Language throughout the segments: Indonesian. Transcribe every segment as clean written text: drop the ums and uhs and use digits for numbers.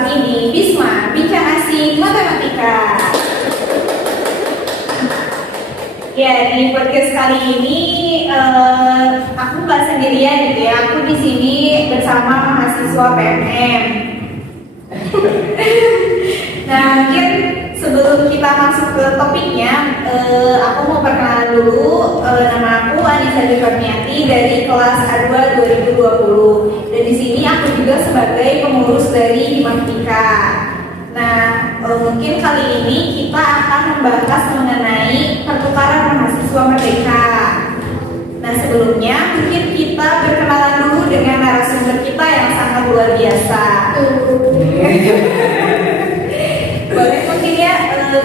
kami di Bisma Bincang Asik Matematika. Ya, di podcast kali ini aku nggak sendirian gitu ya. Aku di sini bersama mahasiswa PMM. Nah, mungkin sebelum kita masuk ke topiknya, aku mau perkenalan dulu. Nama aku Anissa Devarniati dari kelas A2 2020. Dan di sini aku juga sebagai pengurus dari Matematika. Nah, mungkin kali ini kita akan membahas mengenai pertukaran mahasiswa merdeka. Nah, sebelumnya mungkin kita berkenalan dulu dengan narasumber kita yang sangat luar biasa. Boleh mungkin ya,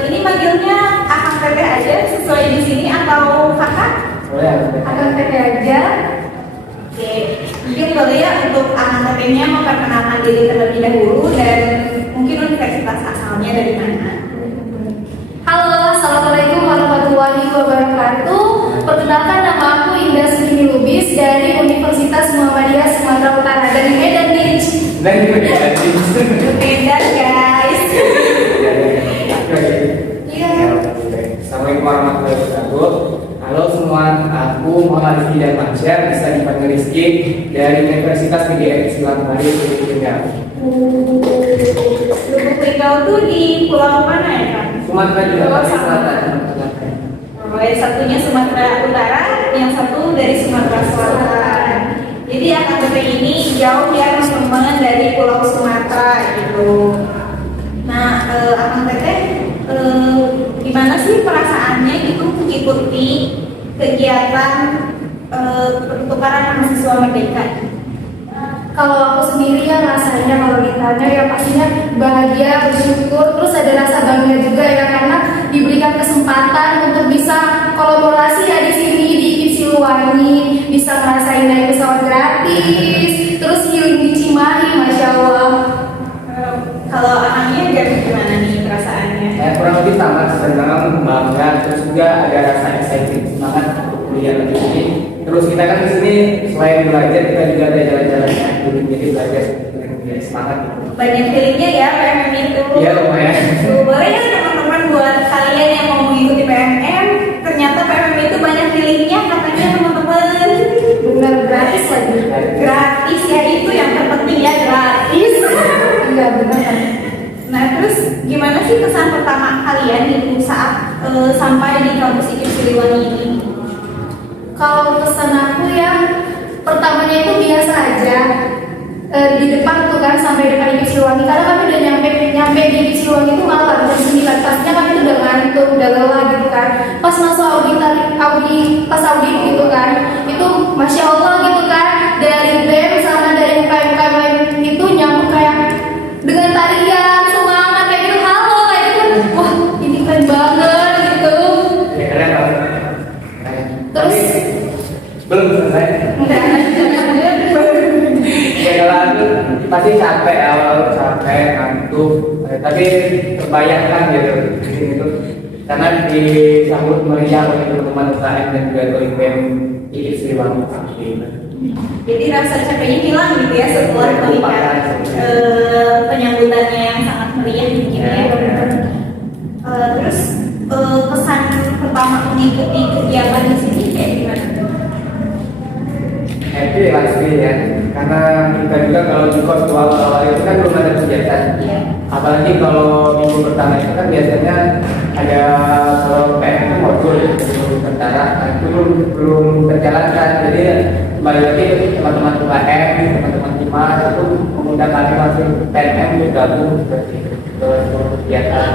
ini manggilnya Akang Teteh aja sesuai di sini atau kakak? Boleh. Akang Teteh aja. Oke, mungkin boleh ya untuk Akang Tetehnya memperkenalkan diri terlebih dahulu dan mungkin universitas asalnya dari mana? Halo, assalamualaikum warahmatullahi wabarakatuh. Perkenalkan, nama aku Indah Sukini Lubis dari Universitas Muhammadiyah Sumatera Utara dari Medan Beach. Medan guys. Iya. Assalamualaikum warahmatullahi wabarakatuh. Halo semua, aku Muhammad Rizky dan Mansyar, bisa dipanggil Rizky dari Universitas PGRI Islam Bali Lubuk Linggau. Lubuk Linggau tuh di pulau mana ya kan? Sumatera juga, Oh, Selatan. yang satunya Sumatera Utara, yang satu dari Sumatera Selatan. Jadi Akang Teteh ini jauh ya teman-teman dari Pulau Sumatera gitu. Nah, Akang Teteh, gimana sih perasaannya gitu mengikuti kegiatan pertukaran mahasiswa merdeka? Kalau aku sendiri ya rasanya kalau ditanya ya pastinya bahagia, bersyukur, terus ada rasa bangga juga ya karena diberikan kesempatan untuk bisa kolaborasi ya di sini di Kipsiluwangi, bisa ngerasain naik pesawat gratis, terus healing di Cimahi, masya Allah. Kalau anaknya gimana nih perasaannya? Kurang lebih sama, sebenarnya bangga, terus juga ada rasa excited semangat untuk kuliah lagi ini. Terus kita kan di sini selain belajar kita juga ada jalan-jalannya, jadi belajar semangat. Banyak feelingnya ya PMM itu. Iya lumayan. Boleh ya teman-teman buat kalian yang mau mengikuti PMM, ternyata PMM itu banyak feelingnya katanya teman-teman. Benar, gratis lagi. Gratis ya, itu yang terpenting ya, gratis. Iya benar. Nah, terus gimana sih kesan pertama kalian gitu saat sampai di kampus IKIP Siliwangi ini? Kalau pesan aku ya, pertamanya itu biasa aja. Di depan tuh kan sampai depan IKIP Siliwangi, karena kami udah nyampe di IKIP Siliwangi itu malam jam 9. Pastinya kami tuh udah ngantuk, udah lelah gitu kan. Pas masuk pas audit gitu kan, itu masya Allah gitu kan, dari BEM sama dari UKM lain itu nyambung kayak dengan tarian semangat kayak gitu, halo kayak gitu kan. Wah, ini keren banget gitu. Ya keren banget. Terus Belum selesai. Ya kalau aku pasti capek, awal capek, ngantuk, tapi terbayangkan gitu itu karena disambut meriah oleh teman-teman UKM dan juga UKM IKIP Siliwangi. Jadi rasa capeknya hilang gitu ya setelah melihat penyambutannya yang sangat meriah gitu ya. Terus kesan pertama mengikuti kegiatan di sini kayak gimana? Happy pasti ya, karena kita juga kalau di kos awal-awal itu kan belum ada kegiatan. Iya. Apalagi kalau minggu pertama itu kan biasanya ada kalau PM itu modul sebelum tentara, itu belum terjalankan. Jadi kembali lagi teman-teman UKM, teman-teman Cimas itu mengundang kami masuk PMM bergabung seperti itu kegiatan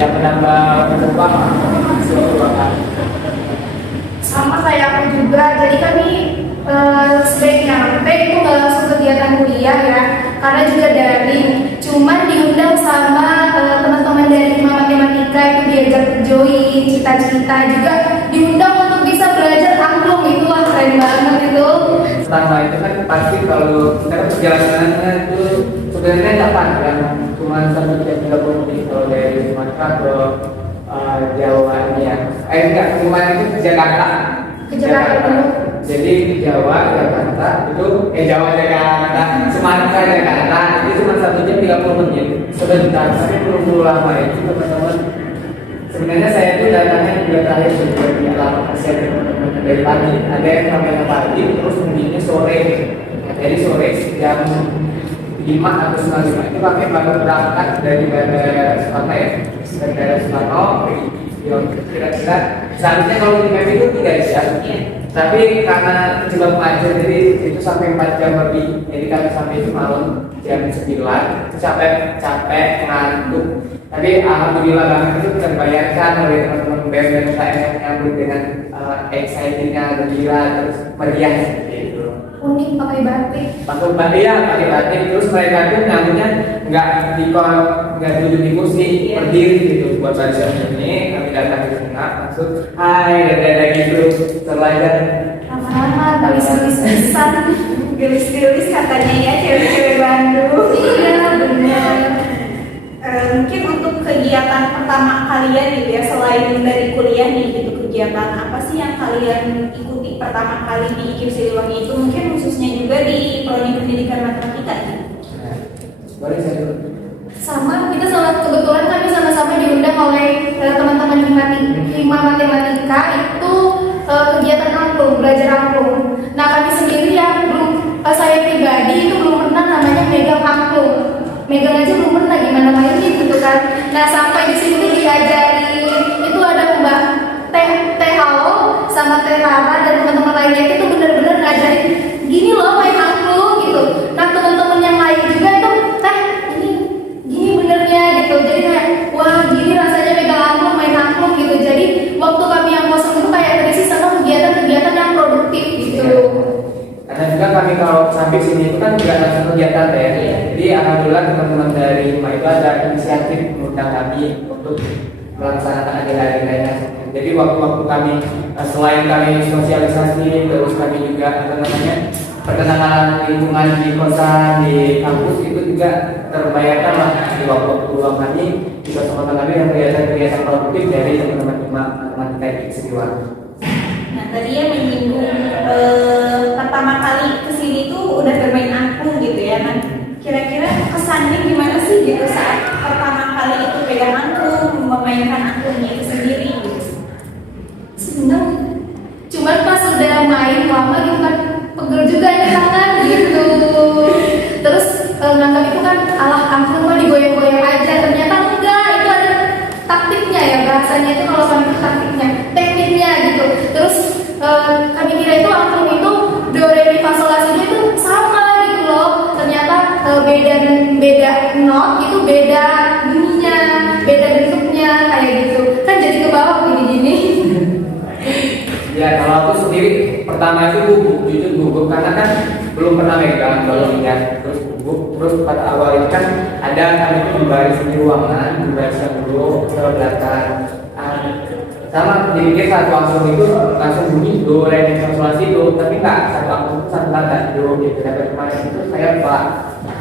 yang menambah penumpang sama kayak aku juga, jadi kami sebaiknya itu nggak langsung kegiatan kuliah ya, karena juga daring, cuman diundang sama teman-teman dari matematika itu diajak join, cita-cita juga diundang untuk bisa belajar angklung, itu wah keren banget itu. Selama itu kan pasti kalau kita perjalanannya itu sebenarnya tak panjang, cuma 1 jam 30 menit kalau dari Sumatera ke Jawa ini ya. Enggak, cuma itu ke Jakarta. Ke Jakarta. Jadi Jawa Jakarta itu Jawa Jakarta, Sumatera Jakarta itu cuma 1 jam 30 menit sebentar, tapi perlu lama itu teman-teman. Sebenarnya saya itu datangnya juga terakhir juga di alamat Asia teman-teman dari pagi, ada yang sampai pagi terus mungkinnya sore. Jadi sore jam 5 atau setengah 5 itu kami baru berangkat dari Bandara Soekarno ya, Bandara Soekarno. Kira-kira seharusnya kalau di map itu 3 jam, tapi karena terjebak macet jadi itu sampai 4 jam lebih. Jadi kami sampai itu malam jam 9, capek ngantuk. Tapi alhamdulillah banget itu terbayarkan oleh teman-teman BEM dan UKM yang nyambut dengan excitednya, gembira, terus meriah gitu. Unik pakai batik. Pakai batik, terus mereka tuh nyambutnya nggak duduk di kursi, berdiri gitu buat baca ini. Kami datang ke sana langsung hai dan gitu terlayar. Lama-lama tulis-tulis pesan. Gelis-gelis katanya ya cewek-cewek Bandung. Iya benar. Mungkin untuk kegiatan pertama kalian gitu ya, selain dari kuliah nih gitu, kegiatan apa sih yang kalian ikuti pertama kali di IKIP Siliwangi itu, mungkin khususnya juga di Prodi Pendidikan Matematika ya? Boleh saya dulu. Sama, kita kebetulan kami sama-sama diundang oleh teman-teman Hima Matematika itu kegiatan angklung, belajar angklung. Nah kami sendiri ya saya pribadi itu belum pernah namanya megang angklung, megang aja belum pernah gimana mainnya gitu kan. Nah sampai di sini diajarin itu ada Mbak Teh Halo sama Teh Rara dan teman-teman lainnya itu benar-benar ngajarin gini loh main angklung gitu. Nah teman-teman yang lain juga itu gini benernya gitu. Jadi kayak wah gini rasanya megang angklung, main angklung gitu. Jadi waktu kami yang kosong itu kayak terisi sama kegiatan-kegiatan yang produktif gitu. Karena juga kami kalau sampai sini itu kan juga ada kegiatan ya. Jadi alhamdulillah teman-teman dari Hima itu ada inisiatif mengundang kami untuk melaksanakan hari-hari lainnya. Jadi waktu-waktu kami selain kami sosialisasi, terus kami juga perkenalan lingkungan di kosan, di kampus itu juga terbayarkan lah di waktu-waktu luang kami bisa sama-sama kami yang kegiatan-kegiatan produktif dari teman-teman Hima Matematika IKIP Siliwangi. Nah tadi ya menyinggung pertama kali kesini tuh udah bermain angklung gitu ya. Nah kira-kira kesannya gimana sih gitu saat pertama kali itu pegang angklung, memainkan angklungnya itu sendiri gitu? Seneng, cuman pas udah main lama gitu kan pegel juga ya tangan gitu. Terus nganggap itu kan alah angklung mah digoyang-goyang aja, ternyata enggak, itu ada taktiknya ya bahasanya itu kalau kami itu taktiknya, tekniknya gitu. Terus kami kira itu angklung itu do re mi fa sol la si do itu sama gitu loh. Ternyata beda not itu beda bunyinya, beda bentuknya kayak gitu. Kan jadi ke bawah gini-gini. Ya kalau aku sendiri pertama itu jujur gugup karena kan belum pernah megang, belum lihat, terus gugup. Terus pada awal itu kan ada kami itu di baris di ruangan, di baris yang dulu ke belakang. Sama dipikir satu angklung itu langsung bunyi do re mi fa sol la si do, tapi enggak, satu angklung itu satu kata do gitu. Dan kemarin itu saya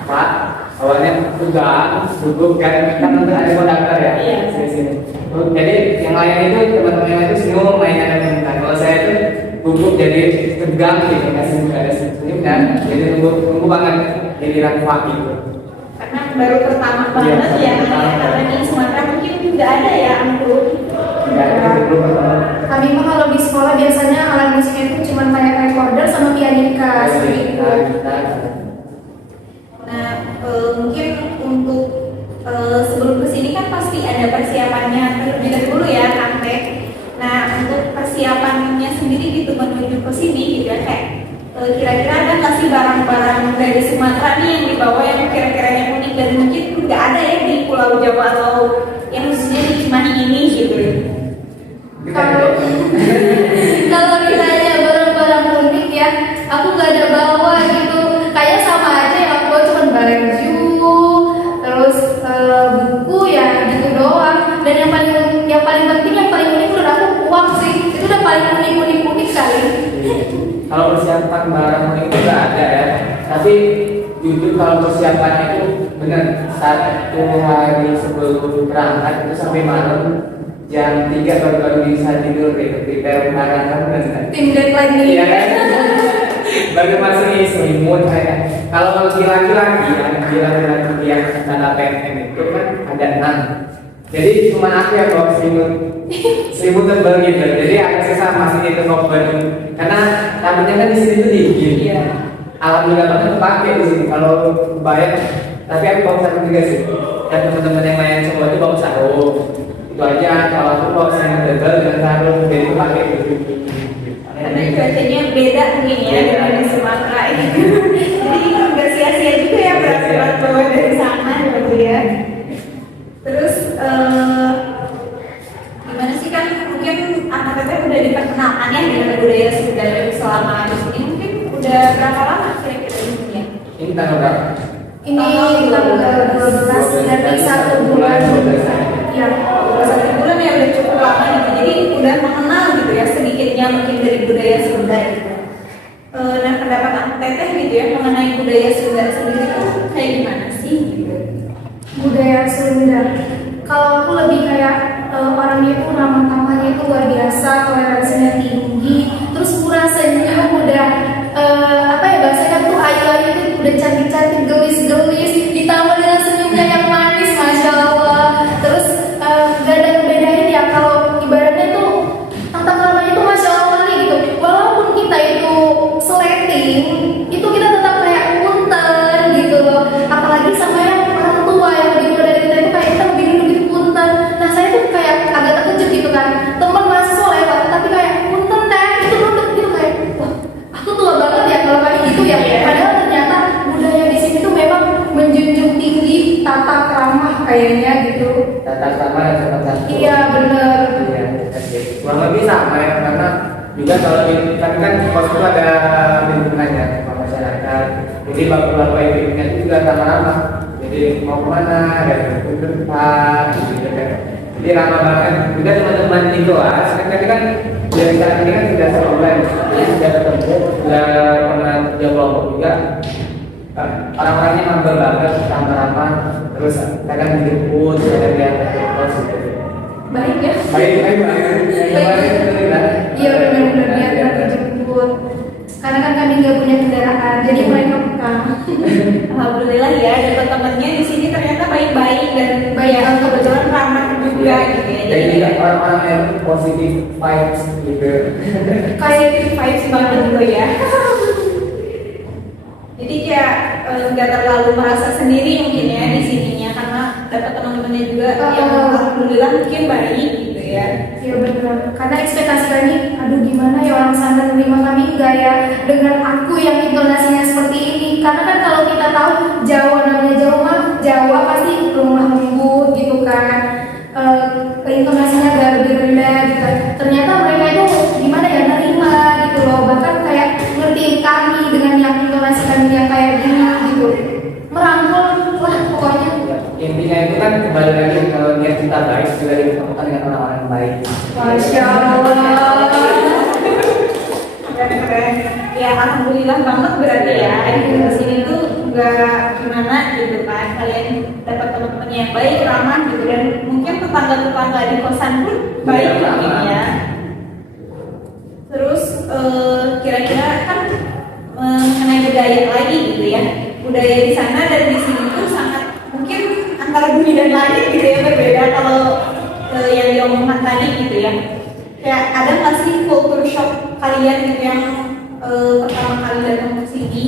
pak awalnya juga gugup kan ada konduktor ya di sini. Jadi yang lain itu teman-teman yang itu senyum mainan dan nah, kalau saya itu gugup jadi tegang gitu, nggak ada senyum dan jadi tunggu banget jadi rafa gitu. Karena baru pertama banget ya, karena di Sumatera mungkin nggak ada ya angklung. Kami mah kalau di sekolah biasanya alat musiknya itu cuma kayak recorder sama pianika seperti itu. Nah mungkin untuk sebelum kesini kan pasti ada persiapannya terlebih dahulu ya Kang Teh. Nah untuk persiapannya sendiri gitu menuju ke sini gitu ya kayak kira-kira ada nggak sih barang-barang dari Sumatera nih yang dibawa yang kira-kira yang unik dan mungkin nggak ada ya di Pulau Jawa atau yang khususnya di Cimahi ini gitu. Kalau ditanya barang-barang unik ya, aku nggak ada bawa gitu. Kayak sama aja yang aku bawa cuma baju, terus buku ya gitu doang. Dan yang paling penting yang paling unik menurut aku uang sih. Itu udah paling unik kali. Kalau persiapan barang unik itu nggak ada ya. Tapi jujur kalau persiapannya itu benar 1 hari sebelum berangkat itu sampai malam jam 3 baru bisa tidur gitu, prepare barang kan. Tim deadline nih. Iya kan? Baru masuk selimut kayak. Kalau laki-laki yang tanda PMM itu kan ada 6. Jadi cuma aku yang bawa selimut tebal gitu. Jadi agak susah masih itu cover. Karena takutnya kan di sini tuh dingin. Iya. Alhamdulillah banget kepake di sini. Kalau bayar, tapi aku bawa sarung juga sih. Dan teman-teman yang lain semua itu bawa sarung. Itu aja. Kalau aku bawa selimut tebal dengan sarung, jadi kepake gitu. Karena cuacanya beda mungkin ya dengan di Sumatera ini. Jadi nggak sia-sia juga ya berat-berat bawa dari sana gitu ya. Terus gimana sih kan mungkin anak teteh udah diperkenalkan ya dengan budaya Sunda selama di sini, mungkin udah berapa lama kira-kira di sini ya? Ini tanggal berapa? Ini tanggal 12 dari 1 bulan. Ya, 1 bulan ya udah cukup lama gitu. Jadi udah mengenal gitu ya sedikitnya mungkin dari budaya Sunda gitu. Nah pendapat anak teteh gitu ya mengenai budaya Sunda sendiri itu kayak gimana sih gitu? budaya Sunda. Kalau aku lebih kayak orangnya itu ramah tamahnya itu luar biasa, toleransinya tinggi, terus murah senyum, udah apa ya bahasanya tuh ayu-ayu itu udah cantik-cantik, gelis-gelis, ditambah dengan senyumnya yang manis, masya Allah. Terus gak ada bedain ya kalau ibaratnya tuh tata keramanya tuh masya Allah nih gitu. Walaupun kita itu sleting, itu kita tetap kayak punten gitu loh. Apalagi sama yang orang tua yang lebih tua dari kita itu kayak kita lebih duduk gitu punten. Nah saya tuh kayak agak terkejut gitu kan. Teman mahasiswa lewat tapi kayak punten teh itu duduk gitu kayak wah aku tua banget ya kalau kayak gitu ya. Padahal ternyata budaya di sini tuh memang menjunjung tinggi tata krama kayaknya gitu. Tata krama dan sopan santun. Iya bener. Iya, oke. Kurang lebih sama ya, karena juga kalau di kami kan pos itu ada lingkungannya sama masyarakat. Jadi bapak-bapak ibu-ibunya itu juga ramah-ramah. Jadi mau kemana, dan ke depan, gitu kan. Jadi ramah banget. Juga teman-teman di kelas, kan dari saat ini kan sudah sebulan, jadi sudah ketemu, sudah pernah kerja kelompok juga. Orang-orangnya humble banget, ramah-ramah, terus kadang dijemput, kadang diantar ke kos gitu. Baik ya. Baik. Iya benar-benar dia dijemput. Karena kan kami nggak punya kendaraan, jadi mereka bukan. Alhamdulillah ya dapat temennya di sini ternyata baik-baik dan Baik. ya, kebetulan ramah juga gitu ya. Jadi juga orang-orang yang positif vibes gitu. kayak vibes banget gitu ya. Jadi kayak nggak terlalu merasa sendiri mungkin ya di sininya karena dapat teman-temannya juga yang alhamdulillah mungkin baik gitu ya. Iya benar. Karena ekspektasi kami, aduh gimana ya orang sana menerima kami enggak ya dengan aku yang intonasinya seperti ini. Karena kan kalau kita tahu Jawa namanya Jawa mah Jawa pasti lemah lembut gitu kan. Intonasinya agak lebih rendah gitu. Ternyata mereka itu gimana ya nerima gitu loh. Bahkan kayak ngertiin kami dengan yang intonasi kami yang kayak gini gitu. Merangkul lah pokoknya. Intinya itu kan kembali lagi kalau niat kita baik juga ditemukan dengan orang-orang yang baik. Masya Allah. Keren. Ya alhamdulillah banget berarti ya di sini tuh nggak gimana gitu kan kalian dapat teman-teman yang baik ramah gitu dan mungkin tetangga-tetangga di kosan pun baik mungkin ya. Terus kira-kira kan mengenai budaya lagi gitu ya, budaya di sana dan di sini tuh sangat mungkin antara bumi dan langit gitu ya berbeda kalau yang diomongkan tadi gitu ya. Kayak ada nggak sih culture shock kalian gitu yang pertama kali datang ke sini?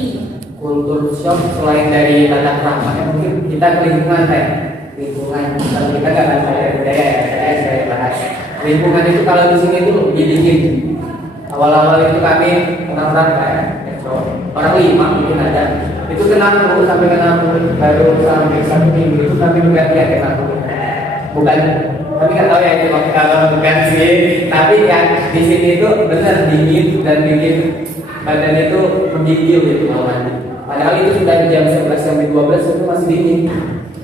Kultur shock selain dari tata krama ya mungkin kita ke lingkungan kayak lingkungan kalau kita nggak ada budaya ya saya bahas lingkungan itu kalau di sini tuh lebih dingin. Awal-awal itu kami orang-orang kayak orang 5 mungkin ada itu kenal dulu sampai kenal baru sampai 1 minggu itu kami juga lihat kenal bukan kami nggak tahu ya itu kalau bukan sih tapi yang di sini itu benar dingin dan bikin badan itu menggigil gitu lawan. Padahal itu sudah jam 11 sampai 12 itu masih dingin.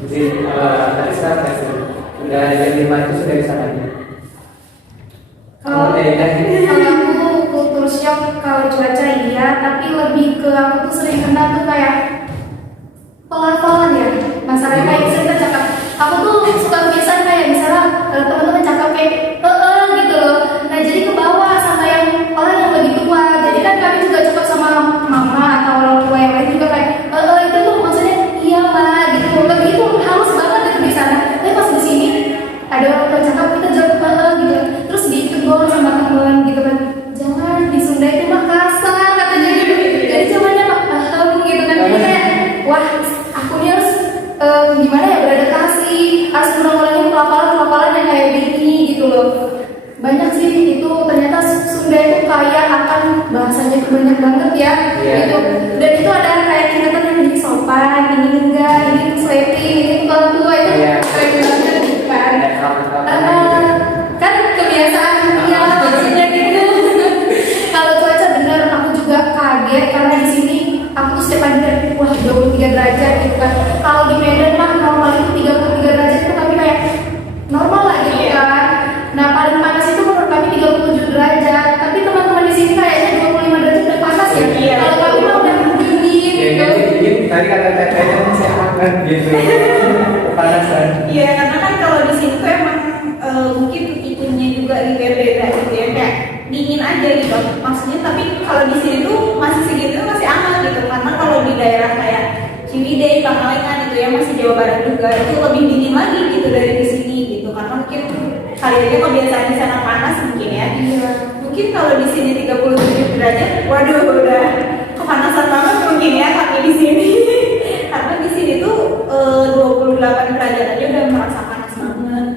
Jadi tadi sekarang sudah jam 5 itu sudah bisa mandi. Kalau aku kultur shock kalau cuaca iya, tapi lebih ke aku tuh sering kena tuh kayak pelafalan ya. Masalahnya kayak sering cakap. Aku tuh suka biasa kayak misalnya teman-teman cakap kayak sebenarnya tuh kaya akan bahasanya tuh banyak banget ya, Iya. gitu. Dan itu ada kayak tingkatan yang ini sopan, ini enggak, ini sleepy, ini tukang tua itu Iya. keren banget gitu kan. Ada kelompok-kelompoknya. Kan kebiasaan ya maksudnya gitu. Kalau cuaca bener aku juga kaget karena di sini aku tuh setiap pagi kan wah 23 derajat gitu kan. Kalau di Medan mah normal itu 33 derajat itu kami kayak normal lah gitu Iya. kan. Nah paling panas itu menurut kami 37 derajat. Tapi teman-teman di sini kayaknya 25 derajat udah panas ya. Iya. Kalau kami mah udah dingin Ya, gitu. jadi tadi kata tetehnya masih hangat gitu. Kepanasan. Iya, karena kan kalau di sini tuh emang mungkin itunya juga gitu ya, beda gitu ya, kayak dingin aja gitu maksudnya. Tapi kalau di sini tuh masih segitu masih aman gitu, karena kalau di daerah kayak Ciwidey, Pangalengan itu ya masih Jawa Barat juga itu lebih dingin lagi gitu dari di sini gitu, karena mungkin kalian kebiasaan di sana panas mungkin ya. Iya. Mungkin kalau di sini 37 derajat, waduh udah kepanasan banget mungkin ya kami di sini. Karena di sini tuh 28 derajat aja udah merasa panas banget.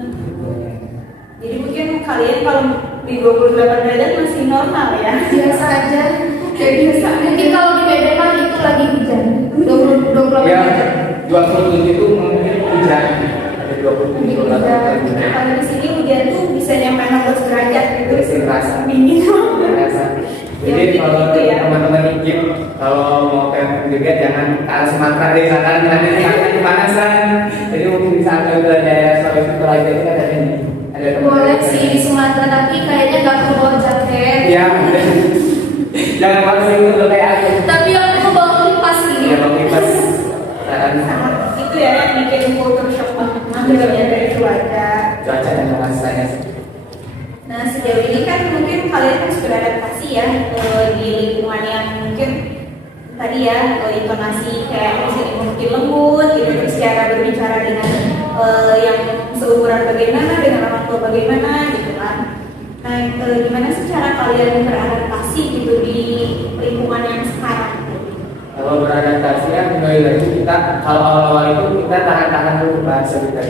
Jadi mungkin kalian kalau di 28 derajat masih normal ya. Biasa aja. Kayak biasa. Mungkin kalau di Medan mah itu lagi hujan. 28 Ya, derajat. 27 itu mungkin hujan. Ada 27 Hujan. hujan. Kalau di sini hujan tuh bisa nyampe 16 derajat gitu. Bersin rasa. Dingin. Rasa. Jadi Ya, kalau gitu ya. teman-teman IKIP kalau mau camping juga jangan ke arah Sumatera deh, karena nanti sangat kepanasan. Jadi mungkin bisa ambil ke daerah Sulawesi Toraja itu ada ini. Ada teman Boleh sih di Sumatera tapi kayaknya nggak perlu bawa jaket. Ya, jangan langsung dulu kayak aku. Tapi yang aku bawa kipas Ya, nih. mau kipas. Saran Sangat itu ya yang bikin culture shock banget. Ambilnya dari cuaca. cuaca dan bahasanya. Nah sejauh ini kan mungkin kalian kan sudah adaptasi ya di lingkungan yang mungkin tadi ya intonasi kayak mungkin lembut gitu, terus cara berbicara dengan yang seumuran bagaimana, dengan orang tua bagaimana gitu kan. Nah gimana sih cara kalian beradaptasi gitu di lingkungan yang sekarang? Kalau beradaptasi kan kembali lagi kita kalau awal-awal itu kita tahan-tahan dulu bahasa kita.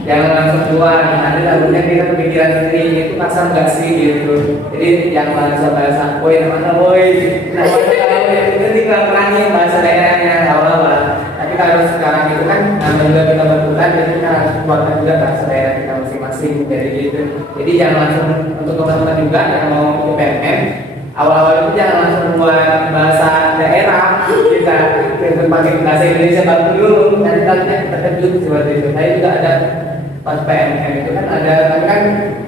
Jangan langsung keluar, nanti takutnya kita kepikiran sendiri itu kasar nggak sih gitu. Jadi yang bahasa woi mana woi, namanya kalau yang itu tinggal perangin bahasa daerahnya awal-awal. Tapi kalau sekarang itu kan namanya kita berbulan, jadi kita harus buatkan juga bahasa daerah kita masing-masing dari gitu. Jadi jangan langsung untuk teman-teman juga yang mau ikut PMM, awal-awal itu jangan langsung buat bahasa daerah kita pakai bahasa Indonesia baku dulu, nanti takutnya terkejut seperti itu. Saya juga ada pas PMM itu kan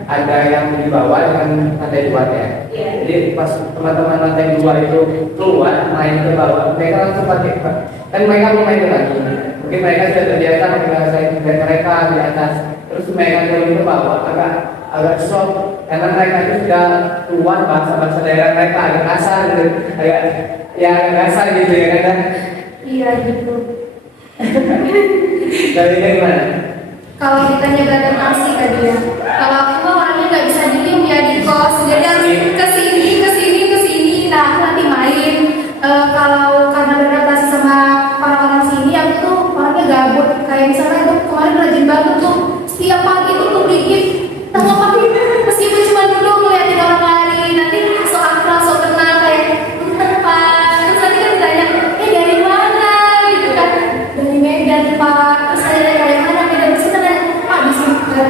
ada yang di bawah dengan lantai 2 ya. Iya. Jadi pas teman-teman lantai 2 itu keluar main ke bawah, mereka langsung pakai kan mereka mau main lagi. Mungkin mereka sudah terbiasa pakai bahasa Indonesia mereka di atas. Terus mereka turun ke bawah agak shock karena mereka itu sudah keluar bahasa daerah mereka agak kasar gitu, agak kasar gitu ya kan. Iya gitu. Dari gimana? Kalau ditanya beradaptasi tadi ya, kalau aku mah orangnya nggak bisa diem ya di kos, jadi harus kesini. Nah aku nanti main. Kalau karena beradaptasi sama orang-orang sini, aku tuh orangnya gabut. Kayak misalnya tuh kemarin rajin banget tuh, setiap pagi tuh bikin tengah pagi meskipun cuma duduk ngeliatin orang lari, nanti so akrab, so kenal kayak Pak. Terus nanti kan ditanya, dari mana gitu kan? Dari Medan Pak. Terus saya kayak mana Medan? Terus kita nanya, Pak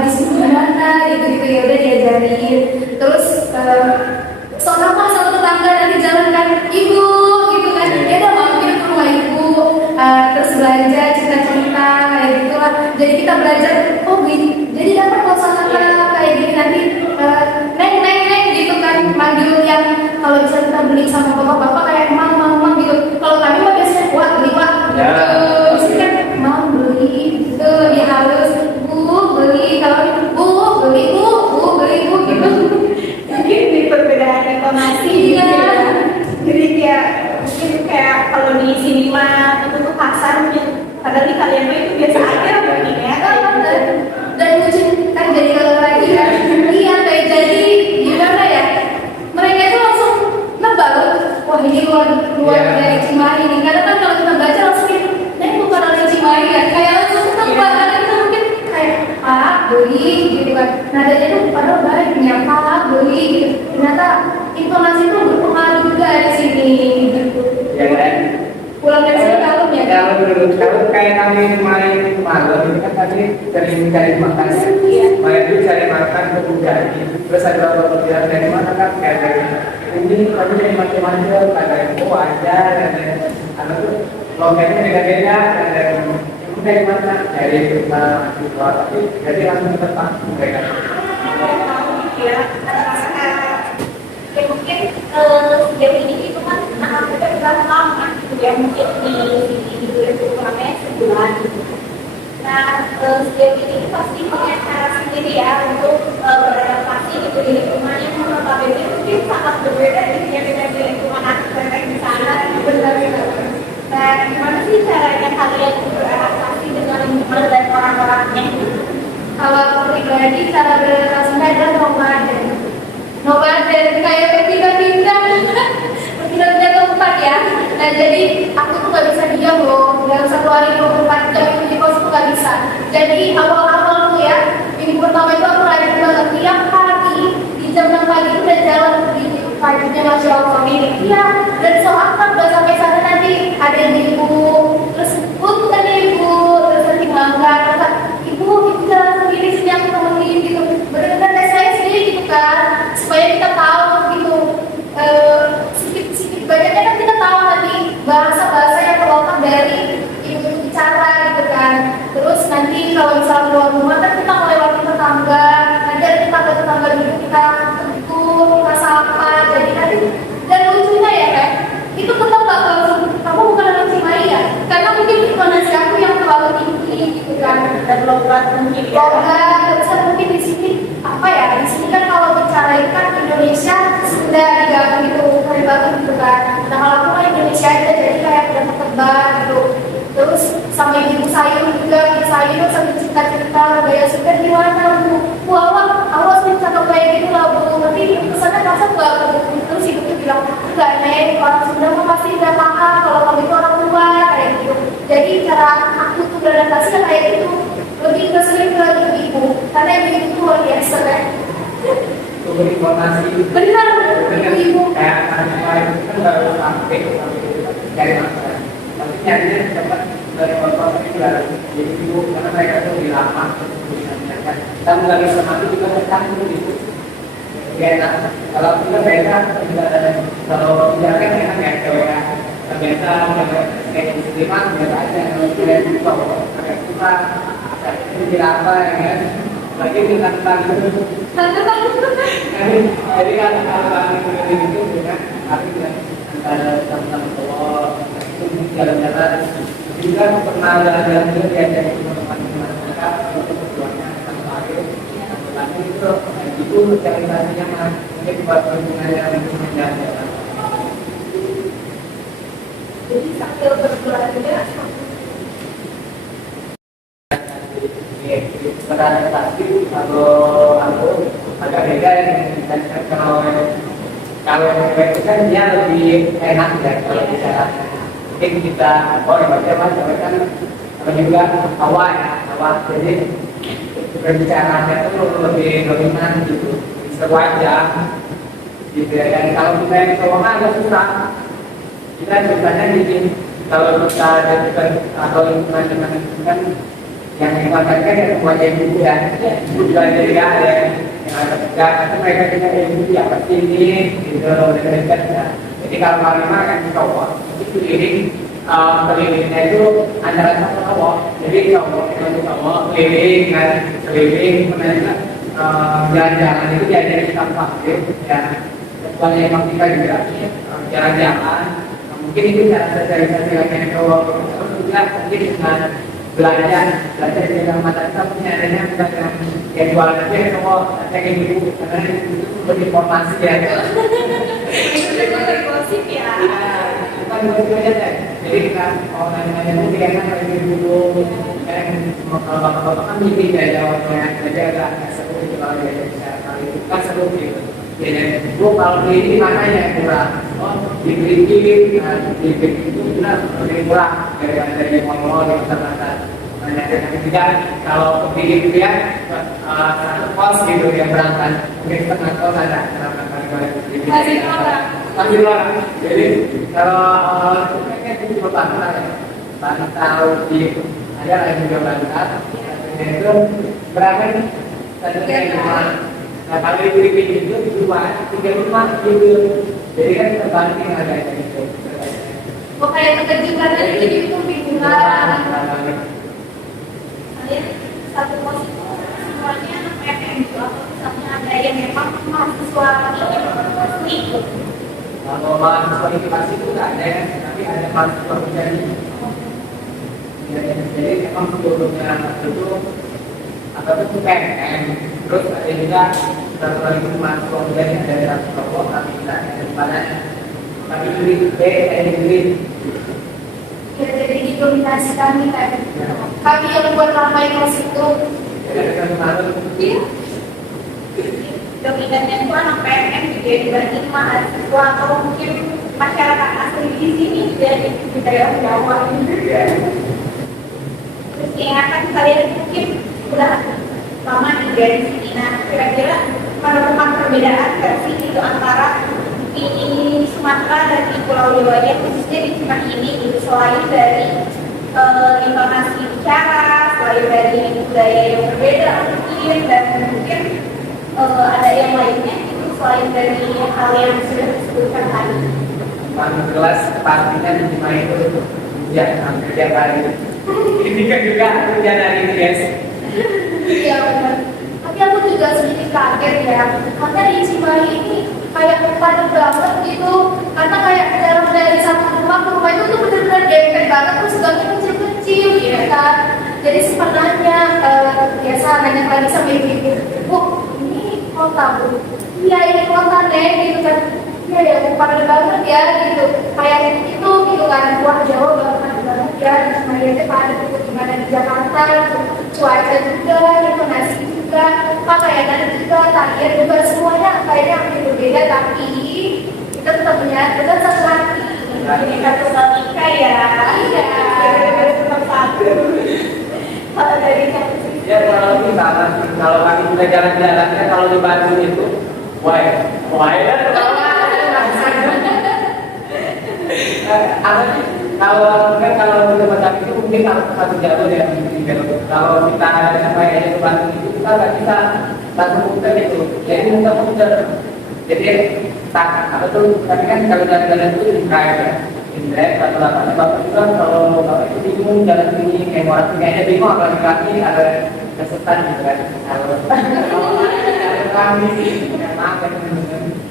di sini gimana? Gitu ya udah diajarin. Terus seorang Pak sama tetangga nanti jalan kan, ibu gitu kan? Ya udah mampir ke rumah ibu. Terus belanja cerita-cerita kayak gitu lah. Jadi kita belajar, oh gini. Jadi dapat kosakata kayak gini nanti neng gitu kan, manggil yang kalau bisa kita beli sama bapak-bapak kayak mang gitu. Kalau kami mah biasanya beli pak. Ya. Terus kan mau beli gitu lebih halus. Bu beli, kalau bu beli gitu. Mungkin di perbedaan intonasi gitu Iya. ya. Jadi mungkin kayak kalau di sini mah itu tuh kasar mungkin, padahal di kalian mah itu biasa aja mungkin ya. Dan lucu kan jadi kalau lagi kan iya kayak jadi gimana ya, mereka itu langsung nebak wah ini luar Iya. dari Cimahi nih, karena kan kalau kita baca langsung ini bukan dari Cimahi ya, kayak langsung nebak karena kita mungkin kayak beli gitu kan, nadanya tuh padahal baik punya Pak beli gitu, ternyata intonasi itu berpengaruh juga di sini gitu. Ya kan? Pulang dari sini kalem ya. Kalau kayak kami main malam ini kan tadi sering cari makan ya. Main itu cari makan kemudian terus ada beberapa bilang dari mana kan kayak dari ini kami dari macam-macam ada yang wajar ada tuh logatnya beda-beda ada yang dari mana dari kita mahasiswa tapi jadi langsung tetap mereka. Ya, ya mungkin sejauh ini itu kan anak kita udah lama gitu ya, mungkin di 2018 sebulan gitu. Nah sejauh ini pasti punya cara sendiri ya untuk beradaptasi gitu di lingkungan yang notabene mungkin sangat berbeda dengan di lingkungan anak mereka di sana benar-benar. Nah gimana sih caranya kalian beradaptasi dengan lingkungan dan orang-orangnya? Kalau pribadi cara beradaptasinya adalah nomaden kayak berpindah-pindah tempat ya. Nah jadi aku tuh nggak bisa diam loh dalam satu hari 24 jam itu di kos tuh nggak bisa. Jadi awal-awal tuh ya minggu pertama itu aku rajin banget tiap hari di jam 6 pagi itu udah jalan di paginya Masya Allah ini. Iya dan soalnya udah sampai sana nanti ada ibu terus punten ibu terus nanti bangga ibu jalan sendiri sini aku temenin gitu. Bener-bener saya sendiri gitu kan supaya kita tahu gitu sedikit banyaknya kan kita tahu nanti bahasa-bahasa yang terlontar dari ibu bicara gitu kan. Terus nanti kalau misalnya keluar rumah kan kita melewati tetangga, nanti ada tetangga dulu kita tegur, kita sapa, jadi nanti dan lucunya ya kan itu tetap bakal kamu bukan anak Cimahi ya karena mungkin intonasi aku yang terlalu tinggi gitu kan Dan logat mungkin ya. terus mungkin di sini apa ya di sini kan kalau bicara kan Indonesia sudah digabung gitu keren banget gitu kan. Nah kalau aku kan Indonesia aja jadi kayak udah ketebak gitu. Terus sama ibu sayur juga ibu sayur sambil cerita-cerita gaya suka gimana bu awas cakep kayak gitu lah bu nanti pesannya rasa gak bu. Terus ibu tuh bilang enggak nek orang Sunda mah pasti udah paham kalau kamu itu orang tua kayak gitu. Jadi cara aku tuh beradaptasi kayak gitu lebih ke sering ke ibu karena ibu tuh luar biasa kan. Untuk informasi Benar ibu. kayak anak lain kan baru sampai cari makan tapi nyarinya cepat dari orang itu lah jadi ibu karena mereka tuh di lama kan kita nggak bisa mati juga tercampur gitu gak enak kalau kita beda kalau tidak kan enak ya cewek ya biasa kayak musliman biasa aja kalau kita juga agak suka ini apa ya kan lagi dengan tentang jadi kan kalau itu kan tapi antara tentang Allah itu jalan-jalan juga pernah jalan-jalan juga diajak teman-teman mereka untuk berjuangnya tentang air tapi itu sosialisasinya mungkin buat hubungan yang jalan-jalan Jadi sambil berjualan juga beradaptasi kalau aku agak beda yang kalau itu kan dia lebih enak ya kalau bicara mungkin kita baca kan juga awal jadi berbicaranya itu lebih dominan gitu seru aja gitu ya dan kalau kita yang cowok agak susah kita ceritanya gini kalau kita dekat atau lingkungan kan yang dimakan kan yang semuanya ibu ya juga jadi ada yang ada kerja tapi mereka kita ibu ya pasti ini gitu dekat ya jadi kalau Palima kan cowok itu kelilingnya itu antara cowok jadi cowok keliling kan keliling kemudian jalan-jalan itu diajari sampah ya soalnya emang kita juga jalan-jalan mungkin itu cara sosialisasi yang cowok juga mungkin dengan belajar di dalam mata kita punya adanya bukan yang jualan aja cowok kayak gitu karena itu berinformasi ya itu memang gosip ya. bukan gosip aja deh jadi kita nanya-nanya itu dia kan kayak dulu kan kalau bapak-bapak kan mikir ya jawabnya jadi agak seru gitu kalau dia bicara kali itu kan seru gitu ya bu kalau beli ini mana ya murah dibeli itu benar lebih murah dari mall di pasar-pasar yang ketiga kalau beli itu ya satu kos gitu yang berangkat mungkin setengah kos ada berangkat Masih orang. Masih orang. Jadi kalau kan itu cuma bantal ya. Bantal di ada lagi juga bantal. Itu berapa nih? Tadi kayak rumah. Nah kalau diberi itu di rumah 3 rumah gitu. Jadi kan terbanding ada gitu. Oh kayak keterjukan tadi jadi itu bingungan. Kalian satu pos itu semuanya anak PTN gitu atau misalnya ada yang memang mahasiswa ini ikut. Kalau mahasiswa itu pasti itu nggak ada ya, tapi ada mahasiswa menjadi. Jadi memang sebelumnya itu apa itu PTN, terus ada juga satu lagi mahasiswa menjadi ada satu kelompok tapi tidak ada di mana. Tapi ini ini Ya, jadi didominasi kami kan. Kami yang buat ramai kelas itu. ada satu Iya. Dominannya itu anak PTN juga dibanding mahasiswa atau mungkin masyarakat asli di sini dari daerah Jawa ini. Terus ingatan kalian mungkin udah lama tinggal di sini. Nah, kira-kira menemukan perbedaan versi itu antara di Sumatera dan di Pulau Jawa ya, khususnya di Cimahi ini gitu, selain dari intonasi bicara, selain dari budaya yang berbeda mungkin dan mungkin ada yang lainnya itu selain dari hal yang sudah disebutkan tadi. paling jelas pastinya di Cimahi itu hujan hampir tiap hari. Ini kan juga hujan hari ini guys. Iya benar. Tapi aku juga sedikit kaget ya. Karena di Cimahi ini kayak padat banget gitu. Karena kayak jarak dari satu rumah ke rumah itu tuh benar-benar dempet banget. Terus gangnya kecil-kecil gitu kan. Jadi sebenarnya biasa nanya lagi sama ibu, Bu, ini kota Bu? Iya ini kota deh gitu kan. Iya ya, padat banget ya gitu. Kayak itu gitu kan. Wah Jawa banget ya. Cimahi itu padat gitu. Gimana di Jakarta gitu. Cuaca juga, intonasi juga, pakaian juga, tarian juga, semuanya kayaknya hampir berbeda, tapi kita tetap punya satu hati. Ini satu logika ya. Iya. Tetap satu. Kalau dari kamu Ya kalau ini sama sih. Kalau kami udah jalan-jalannya kalau di Bandung itu, wah ya apa sih? Kalau di tempat kami itu mungkin satu jalur ya. Kalau kita ada sampai aja ke Bandung itu kita nggak bisa langsung muter gitu. Jadi kita muter. Jadi tak apa tuh? Tapi kan kalau jalan-jalan itu di kayak ya. Indra, bapak juga kalau bapak itu bingung jalan sini kayak orang kayaknya bingung apalagi kaki ada kesulitan gitu kan. Kalau kami sih memang kan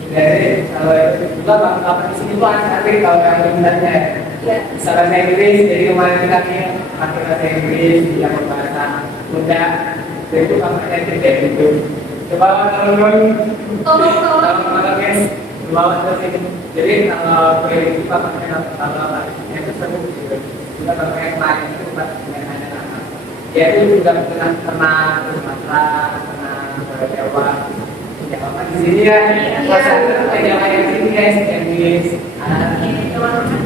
dari kalau itu juga bapak di sini tuh asli kalau yang sebenarnya bisa bahasa Inggris. Jadi kemarin kita pakai bahasa Inggris yang bahasa Sunda itu bapaknya tidak gitu. Coba tolong guys bawa ke sini. Jadi kalau query kita pakai nama yang tersebut gitu. Kita pakai yang lain itu bukan yang hanya nama. Ya itu juga pernah Sumatera, pernah Jawa. Jawa di sini ya. Masa Jawa yang sini guys, Inggris,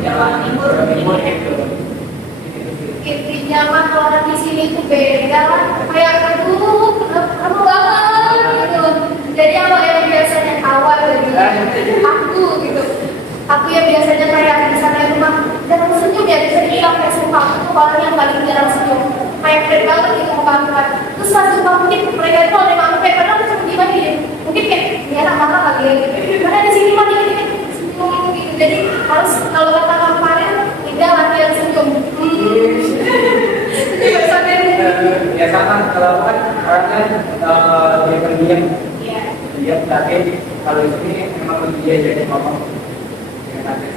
Jawa Timur itu. Intinya mah kalau di sini tuh beda lah, kayak aduh, kamu banget gitu. Jadi apa yang biasanya awal gitu, aku yang biasanya kayak misalnya rumah dan aku senyum ya bisa dibilang kayak sumpah aku orang yang paling jarang senyum, kayak keren banget gitu muka kan. Terus pas sumpah mungkin mereka itu ada yang kayak padahal aku cuma gimana gitu, mungkin kayak dia anak mama kali ya gitu. Karena di sini mah dikit senyum gitu, jadi harus kalau kata kemarin tidak latihan senyum. Ya sama kalau kan orangnya lebih pendiam. Dia tapi kalau di sini memang dia jadi ngomong dengan ada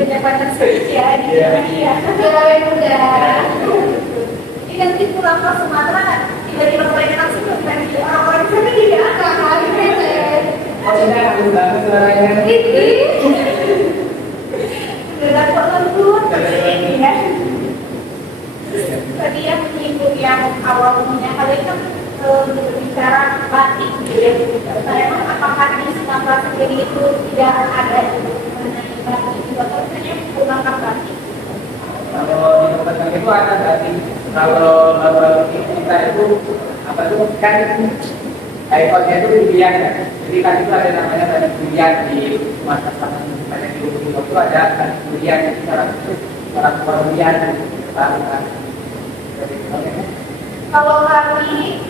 banyak banget ya di Indonesia. Ini nanti pulang ke Sumatera tiba-tiba mereka langsung ke orang-orang di sana tidak ada. oh ini aku banget suaranya Berat banget tuh. Ya. Tadi yang menyinggung yang awal punya kalian kan berbicara batik gitu ya. Memang apakah di Sumatera sendiri itu tidak ada mengenai batik juga atau hanya menggunakan batik? kalau di tempat kami itu ada berarti kalau baru kita itu apa tuh kan iPhone-nya itu pilihan kan. Jadi kan itu ada namanya tadi pilihan di masa banyak di buku itu ada pilihan cara pembelian kan. Kalau kami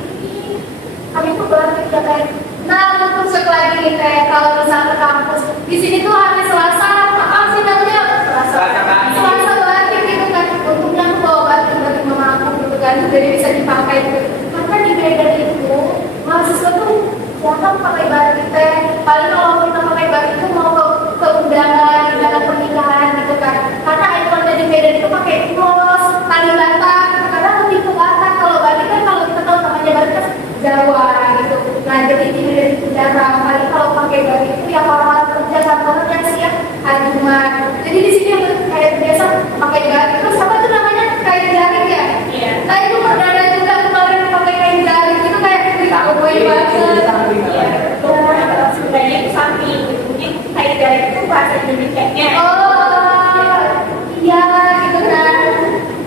tuh berarti udah kayak masuk lagi nih, kayak kalau misalnya ke kampus di sini tuh hari Selasa apa sih namanya Selasa batik gitu kan, untungnya aku bawa batik mama aku gitu kan, jadi bisa dipakai gitu. Karena di Medan itu mahasiswa tuh jangan pakai batik teh, paling kalau kita pakai batik itu mau ke undangan pernikahan gitu kan, karena ikon dari Medan itu pakai kos Kalibata, karena lebih ke Batak. Kalau batik kan kalau kita tahu namanya batik kan Jawa gitu. Nah jadi di Medan itu jarang, paling kalau pakai batik itu yang orang-orang kerja kantoran yang siap ajuman. Jadi di sini kayak biasa pakai batik, terus apa tuh namanya kain jarik ya? Iya. Nah itu perdana juga kemarin pakai kain jarik itu kayak boy banget. Sebenarnya itu samping, mungkin kayak dari itu bahasa Indonesia-nya. Oh, iya gitu kan.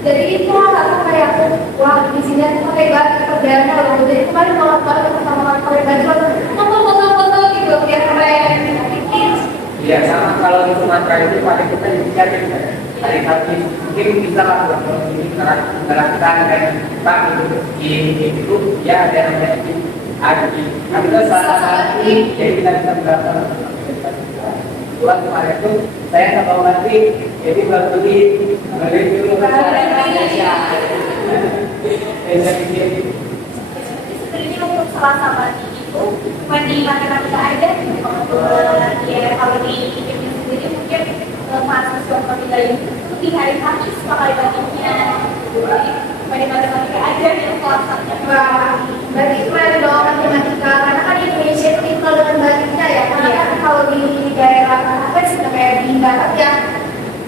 Jadi itu aku kayak wah di sini aku pakai batik perdana loh. Jadi kemarin kalau pertama kali pakai batik, foto gitu biar keren. Iya sama, kalau di Sumatera itu paling kita jadi hari mungkin bisa lah kalau ini karena kita kayak Pak itu ya ada namanya Adi. Kami itu salah satu jadi kita bisa berapa bulan kemarin itu saya nggak bawa batik, jadi baru beli itu Indonesia. Sebenarnya untuk Selasa batik itu cuma di matematika aja. Ya kalau di IPB sendiri mungkin mahasiswa matematika itu di hari Kamis pakai batiknya. Jadi cuma di matematika aja yang kelasnya. Wah, berarti keren dong matematika, karena kan Indonesia itu dikenal dengan batiknya ya. Karena kan kalau di daerah apa sih kayak di barat ya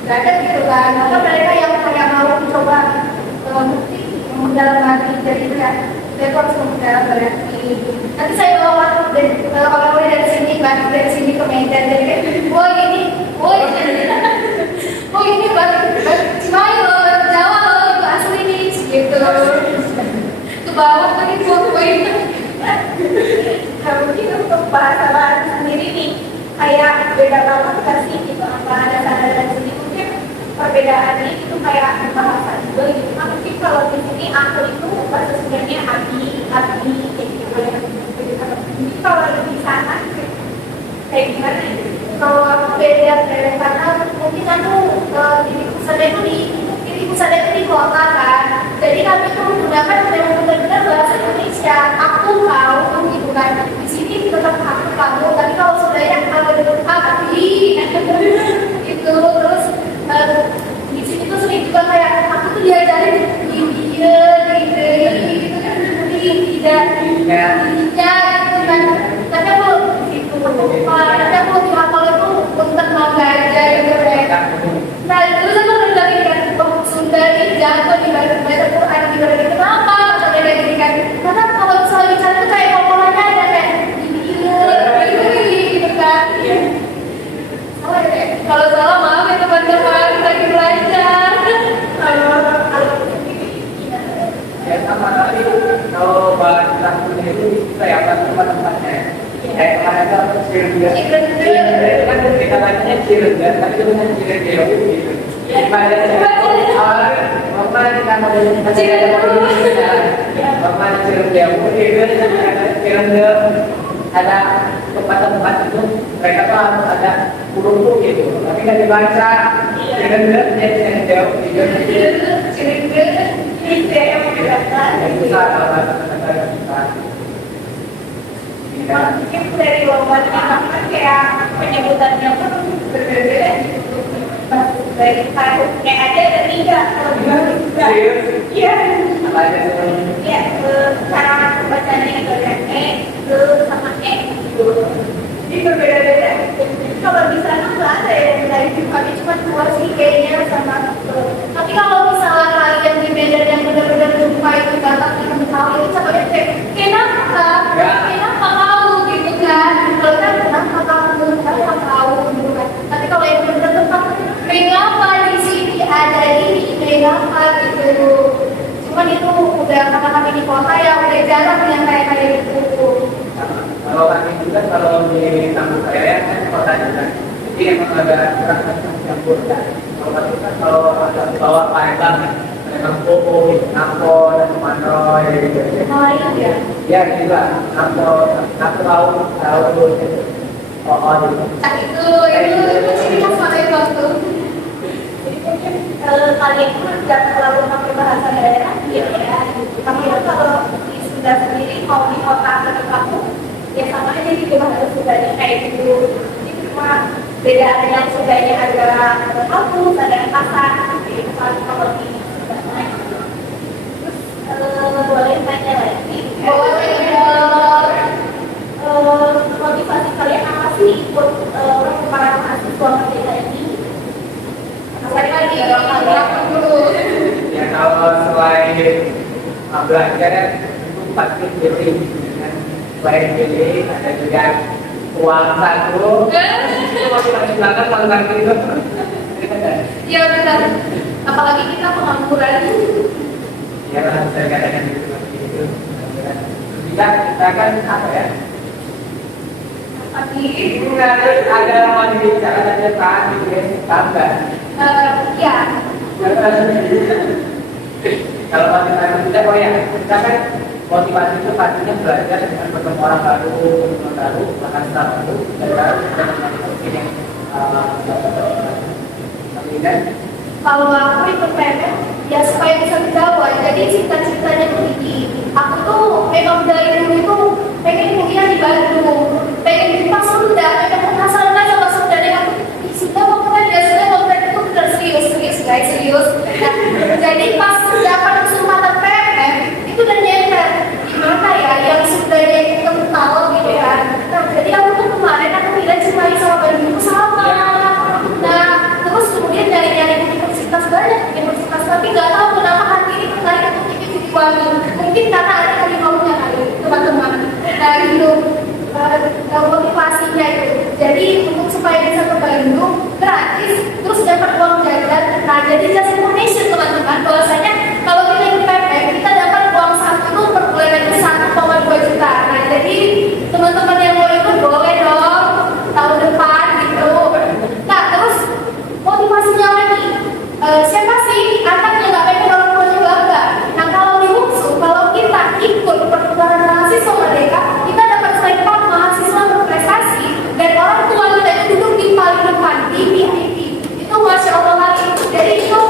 nggak ada gitu kan. Maka mereka yang kayak mau mencoba mendalami jadi itu ya, saya harus mendalam berarti. Nanti saya bawa kalau dari sini batik dari sini ke Medan, jadi kayak oh ini batik Cimahi loh, batik Jawa loh, itu asli nih gitu. Ke bawah lagi poin. Nah mungkin untuk bahasa sendiri nih kayak beda banget nggak sih gitu antara ada sana dan sini, mungkin perbedaannya itu kayak bahasa juga gitu. Nah, mungkin kalau di sini aku itu bahasa sebenarnya abi kayak gitu ya. Mungkin kalau di sana kayak gimana gitu? Kalau aku beda karena mungkin aku di pusat itu di kota kan, jadi kami tuh menggunakan benar-benar bahasa Indonesia. Aku tahu gitu kan, di sini tetap aku kamu, tapi kalau saudaranya kalau abi itu terus di sini tuh sering juga kayak aku tuh diajarin dia gitu kan, tidak gitu kan, tapi aku gitu nanti aku di hafal itu untuk mangga aja gitu kan. Nah terus aku lagi kan Sundari jatuh di baca Quran gitu lagi, kenapa kata dia kayak gini kan, karena kalau misalnya bicara tuh kayak ngomongnya ada kayak gitu kan. Kalau salah maaf ya teman-teman, lagi belajar. Ya sama tadi kalau bahasa itu kita ya tempat-tempatnya. Kayak kemarin itu Cirende kan kita bacanya Cirende, tapi itu bukan Cirende gitu. Pada awalnya mama kita mau mama Cirende Cirende ada tempat-tempat itu mereka tuh harus ada huruf gitu, tapi nggak dibaca Cirende jadi Cirende Itu yang membedakan. itu salah kata-kata kita. Mungkin dari lomba kan kayak penyebutannya pun berbeda gitu. Dari kayak ada 3 kalau juga. Iya. Apa aja tuh? Ya, cara bacanya ke sama gitu. Jadi berbeda-beda. Kalau di sana nggak ada yang dari kami cuma 2 sih kayaknya sama. Tapi kalau misalnya kalian di Medan yang benar-benar jumpa itu Batak yang tahu itu coba cek kenapa tahu gitu kan. Kalau kan kenapa tahu gitu kan. Tapi kalau yang benar-benar tahu mengapa di sini ada ini, mengapa gitu. Cuman itu udah karena kami di kota ya udah jarang yang kayak gitu. di kampus saya ya kan kota juga, jadi emang agak kurang campur kan. Kalau ada bawa Palembang, Palembang Popo, Napo, dan Manroy gitu. Oh iya. Ya juga, Napo tahu gitu. Oh gitu. Nah, itu ciri khas Palembang tuh. Kalian pun tidak terlalu pakai bahasa daerah gitu ya. Tapi kalau di Sunda sendiri mau di kota atau di kampung, ya sama aja gitu bahasa Sundanya kayak gitu. Jadi cuma beda ada yang Sundanya agak halus, ada yang kasar. Jadi kalau di Sunda terus boleh tanya lagi? Boleh. Motivasi kalian apa sih ikut para mahasiswa merdeka ini? Sekali lagi, apa dulu? Ya kalau selain belajar itu pasti pilih, kan? Selain pilih ada juga uang satu. Itu motivasi banget kalau nggak gitu. Iya benar. Apalagi kita pengangguran. Ya lah saya katakan gitu seperti itu. Bisa kita kan apa ya? Tapi Ini ada mau dibicara aja kan, gitu ya, tambah. ya. Kalau motivasi kita, oh ya, kita kan motivasi itu pastinya belajar dengan bertemu orang baru, bahkan staff baru, dan mungkin yang kemudian Kalau aku ikut PNS, ya supaya bisa ketahuan. Jadi cita-citanya tinggi. Aku tuh memang dari dulu itu pengen kuliah di Bandung, pengen di Sunda, pengen penasaran aja sama Sunda. Dan aku di Sunda mau keren ya, Sunda mau keren itu benar serius guys, serius. Nah, jadi pas dapat kesempatan PNS, itu udah nyender. Gimana ya, yang Sundanya itu kental gitu ya. Nah, jadi aku tuh kemarin aku bilang cuma sama Bandung itu sama. Nah, terus kemudian nyari-nyari universitas banyak, universitas tapi nggak tahu kenapa hati ini tertarik untuk ikut Siliwangi. Mungkin karena ada harimaunya kali, teman-teman. Nah gitu, motivasinya itu. Jadi untuk supaya bisa ke Bandung gratis, terus dapat uang jajan. Nah jadi just information teman-teman, bahwasanya kalau kita ikut PPN kita dapat uang satu itu per bulan itu 1,2 juta. Nah jadi teman-teman yang mau ikut boleh dong tahun depan gitu. Nah terus motivasinya lagi, siapa sih anak yang nggak pengen orang tuanya bangga? Nah kalau di UNSU, kalau kita ikut pertukaran mahasiswa merdeka, kita dapat serempak mahasiswa berprestasi dan orang tua kita itu duduk di paling depan di PPP. Itu masya Allah lagi. Jadi itu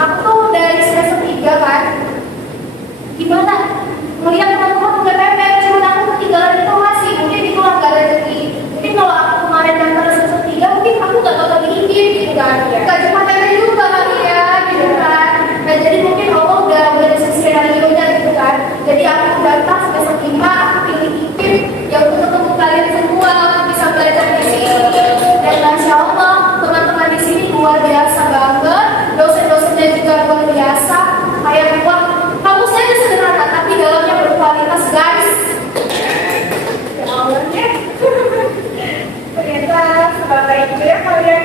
aku tuh dari semester 3 kan, gimana? Melihat teman-teman udah PPN, cuma aku ketinggalan informasi, mungkin itu nggak rezeki. Jadi kalau aku kemarin yang semester 3, mungkin aku nggak bakal diizin gitu kan. Gak cuma PPN juga kali ya, gitu kan. Nah jadi mungkin Allah udah bisa skenario-nya gitu kan. Jadi aku daftar semester 5, aku pilih IPIP, ya untuk ketemu kalian semua, bisa belajar di sini. Dan masya Allah, teman-teman di sini luar biasa banget, dosen-dosennya juga luar biasa. Kayak wah, kampusnya aja sederhana, tapi dalamnya berkualitas guys. Awalnya ternyata sebagai itu ya kalian.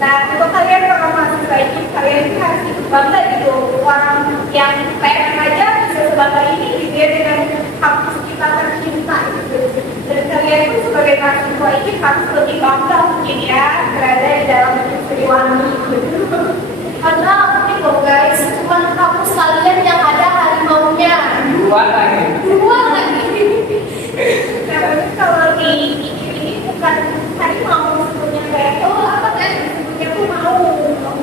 Nah untuk kalian para mahasiswa ini kalian harus ikut bangga gitu, orang yang PNS aja bisa sebangga ini gitu ya dengan kampus kita tercinta gitu. Dan kalian pun sebagai mahasiswa ini harus lebih bangga mungkin ya berada di dalam Siliwangi gitu. Karena mungkin loh guys, cuma kampus kalian yang ada harimaunya. dua lagi. Dua lagi. Nah kalau di ini bukan harimau sebetulnya kayak oh apa kan sebetulnya tuh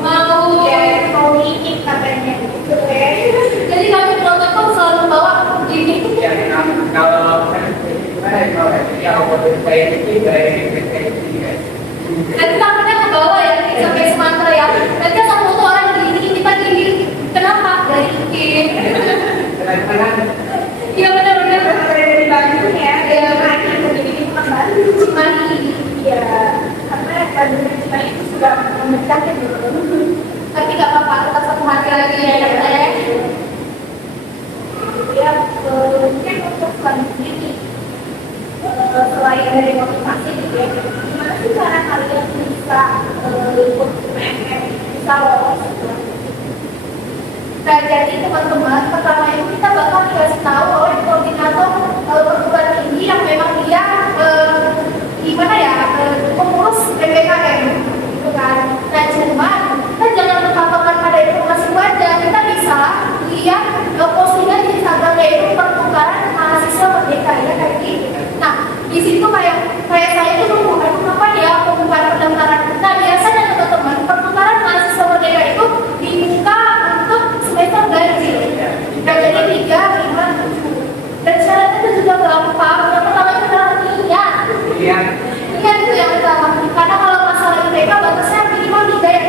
mau ya mau ingin katanya gitu ya. Jadi kami protokol selalu bawa begini. Ya, kalau kalau saya itu dari guys. Nanti takutnya ke bawah ya, sampai Sumatera ya. Nanti satu foto orang gini, kita gini. Kenapa? Dari IKIN. Iya benar-benar. Dari Bandung ya, ya lagi begini bukan Bandung Cimahi. ya karena Bandung dan Cimahi itu sudah memecah gitu. Tapi nggak apa-apa, tetap satu hati lagi ya teh. Ya mungkin untuk selanjutnya nih selain dari motivasi gitu ya, gimana sih cara kalian bisa ikut PNS, bisa lolos gitu? Nah, jadi teman-teman, pertama itu kita bakal dikasih tahu oleh koordinator perguruan tinggi yang memang dia gimana ya, pengurus PPKM gitu kan. Nah, cuman kita jangan berpatokan pada informasi wajah, kita bisa lihat postingan di Instagram yaitu pertukaran mahasiswa merdeka ya kayak gitu. Nah, di situ kayak saya itu nunggu kapan ya pembukaan pendaftaran. Nah, biasanya teman-teman pertukaran mahasiswa merdeka itu dibuka untuk semester ganjil. Nah, jadi 3, 5, 7. Dan syaratnya itu juga gampang. Yang pertama itu adalah niat. Iya. Niat itu yang pertama. Karena kalau masalah IPK batasnya minimal 3 ya.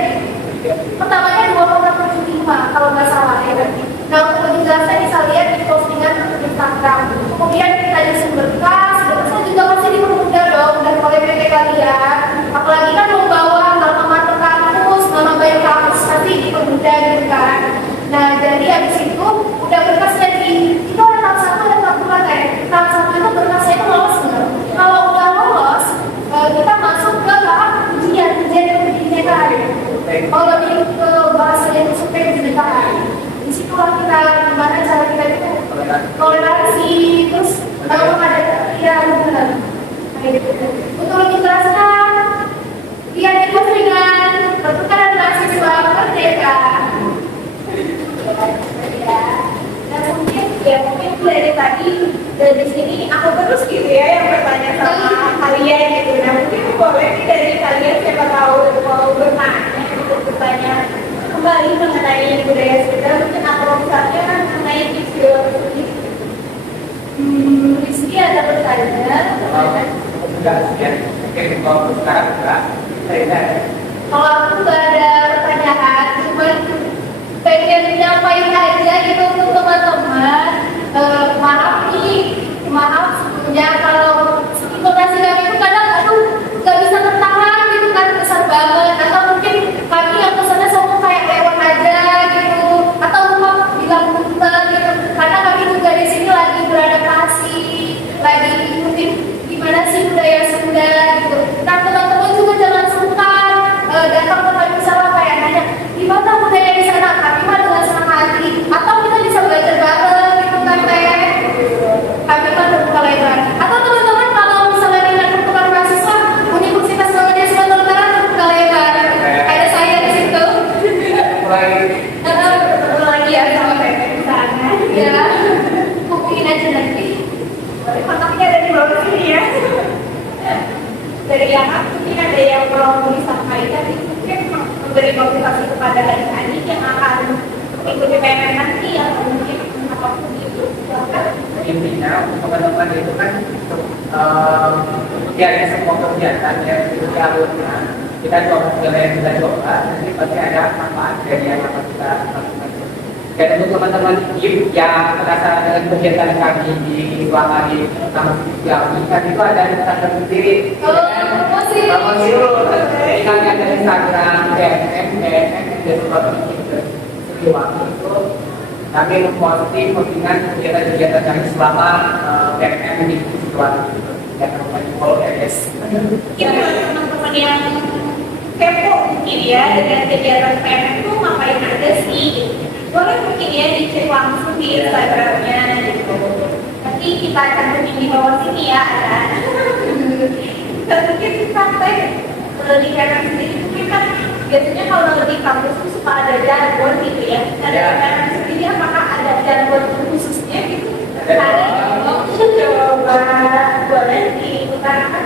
Pertamanya 2,75 kalau nggak salah ya. Nah, untuk lebih jelasnya bisa lihat di postingan Instagram. Kemudian kita di sumber kas, berkasnya juga masih dipermudah dong dan oleh PP kalian. Apalagi kan mau bawa alamat ke kampus, nama baik kampus pasti dipermudah gitu kan. Nah, jadi habis itu udah berkasnya itu ada tahap 1 dan tahap 2 kan. Tahap 1 itu berkasnya itu lolos nggak? Kalau udah lolos, kita masuk ke tahap ujian kan. Kalau lebih ke bahasanya itu supaya kebinekaan. Di situ kita gimana cara kita itu toleransi, terus kalau ada ya benar. Untuk lebih jelaskan, dia dibuat dengan pertukaran mahasiswa merdeka. Dan mungkin dari tadi dari sini aku terus gitu ya yang bertanya sama kalian gitu. Nah mungkin boleh nih dari kalian siapa tahu mau bertanya bertanya kembali mengenai budaya sekitar, mungkin atau misalnya mengenai istilah ini. Rizky ada pertanyaan? Enggak, ya. Oke, kalau sekarang enggak. Kalau aku nggak ada pertanyaan, cuman pengen nyampain aja gitu untuk teman-teman. Maaf nih, maaf sebelumnya kalau informasi kami itu kadang nggak bisa tertahan gitu kan, besar banget. Atau mungkin kami yang pesannya semua kayak lewat aja gitu, atau lupa bilang punten gitu. Karena kami juga di sini lagi beradaptasi, lagi ikutin gimana sih budaya Sunda gitu. Nah teman-teman juga jangan sungkan datang ke kami misalnya kayak nanya gimana budaya di sana, kami mah dengan senang hati. Atau kita bisa belajar bareng gitu kan teh. Kami mah terbuka lebar. Atau teman-teman kalau misalnya dengan pertukaran mahasiswa Universitas Muhammadiyah Sumatera Utara terbuka lebar. Ada saya di situ. Lagi ya sama Pepe di sana. Ya, hubungin aja nanti. Kontaknya ada di bawah sini ya. Dari yang mungkin ada yang perlu disampaikan, mungkin memberi motivasi kepada adik-adik yang akan mengikuti PMM nanti atau mungkin apapun itu. Intinya teman-teman itu kan ya semua kegiatan yang itu alurnya kita coba kita coba nanti pasti ada manfaat dari yang akan kita lakukan. Dan untuk teman-teman yang penasaran dengan kegiatan kami di selama di kampus kami kan itu ada Instagram sendiri. Promosi dulu. Kami ada Instagram Siliwangi itu kami memposting postingan kegiatan-kegiatan kami selama PMM di Siliwangi. Ya teman-teman follow ya guys. Kita teman-teman yang kepo mungkin ya dengan kegiatan PMM itu ngapain aja sih? Boleh mungkin ya dicek langsung di Instagramnya gitu. Nanti kita akan bikin di bawah sini ya ada. Dan mungkin sampai di PMM sendiri mungkin kan biasanya kalau di kampus itu suka ada jargon gitu ya. Ada PMM sendiri apakah ada jargon khususnya gitu? Coba boleh diutarakan.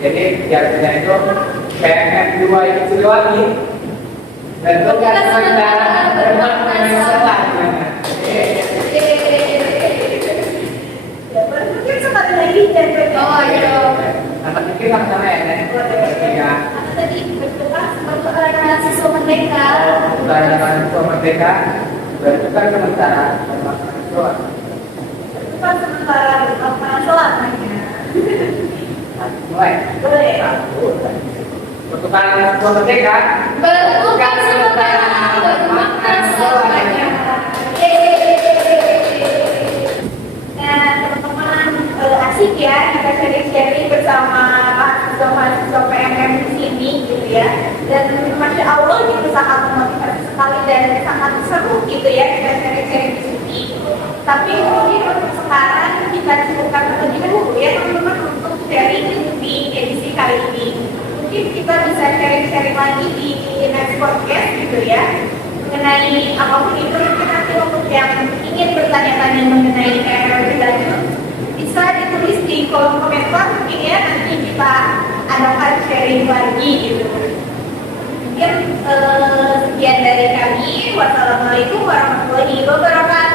Jadi jargonnya itu PMM 2 itu Siliwangi. Bentuk sementara bermakna salah. Mungkin sekali lagi jargon. Oh iya. Nama mungkin sama ya. Ya. Tadi pertukaran mahasiswa merdeka. Pertukaran mahasiswa merdeka. Bertukar sementara bermakna salah. Bertukar sementara bermakna salah. Mulai. Boleh. Pertukaran mahasiswa merdeka. Bertukar sementara bermakna selamanya. Nah, teman-teman asik ya kita sharing-sharing bersama mahasiswa PMM di sini gitu ya. Dan masya Allah gitu sangat memotivasi sekali dan sangat seru gitu ya kita sharing-sharing di sini. Tapi mungkin untuk sekarang kita cukupkan terlebih dahulu ya teman-teman untuk sharing di edisi kali ini. Mungkin kita bisa sharing-sharing lagi di next podcast gitu ya mengenai apapun itu. Mungkin nanti untuk yang ingin bertanya-tanya mengenai KRL lebih lanjut bisa ditulis di kolom komentar mungkin ya, nanti kita adakan sharing lagi gitu. Mungkin sekian dari kami. Wassalamualaikum warahmatullahi wabarakatuh.